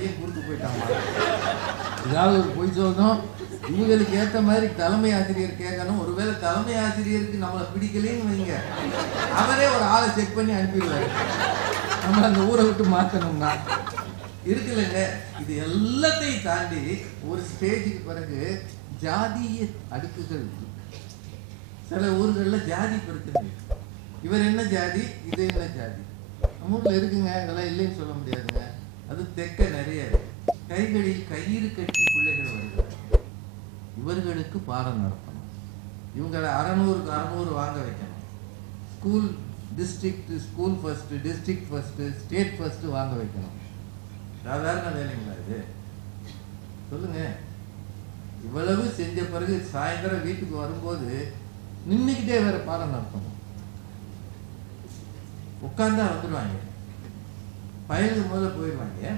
பையன் கூட்டு போயிட்டாமா, ஏதாவது ஒரு பொய் சொல்லணும், இவங்களுக்கு ஏற்ற மாதிரி தலைமை ஆசிரியர் கேட்கணும். ஒருவேளை தலைமை ஆசிரியருக்கு நம்மளை பிடிக்கலன்னு வைங்க, அவரே ஒரு ஆளை செக் பண்ணி அனுப்பிடுவாரு, நம்மளை அந்த ஊரை விட்டு மாற்றணும்னா. இருக்குல்லங்க, இது எல்லாத்தையும் தாண்டி ஒரு ஸ்டேஜுக்கு பிறகு ஜாதிய அடுக்குகள். சில ஊர்களில் ஜாதி பிரச்சனை, இவர் என்ன ஜாதி, இது என்ன ஜாதி. நம்ம ஊரில் இருக்குங்க, இதெல்லாம் இல்லைன்னு சொல்ல முடியாதுங்க. அது தெக்க நிறைய கைகளில் கயிறு கட்டி பிள்ளைகள் வருகிறார். இவர்களுக்கு பாடம் நடத்தணும், இவங்களை 600க்கு 600 வாங்க வைக்கணும். School district, school first, district first, state first வாங்க வைக்கணும். சாதாரண வேலைங்களா இது? சொல்லுங்க. இவ்வளவு செஞ்ச பிறகு சாயந்தரம் வீட்டுக்கு வரும்போது நின்றுக்கிட்டே வேற பாடம் நடத்தணும். உட்கார்ந்தா வந்துடுவாங்க, பயலுக்கு முதல்ல போயிடுவாங்க.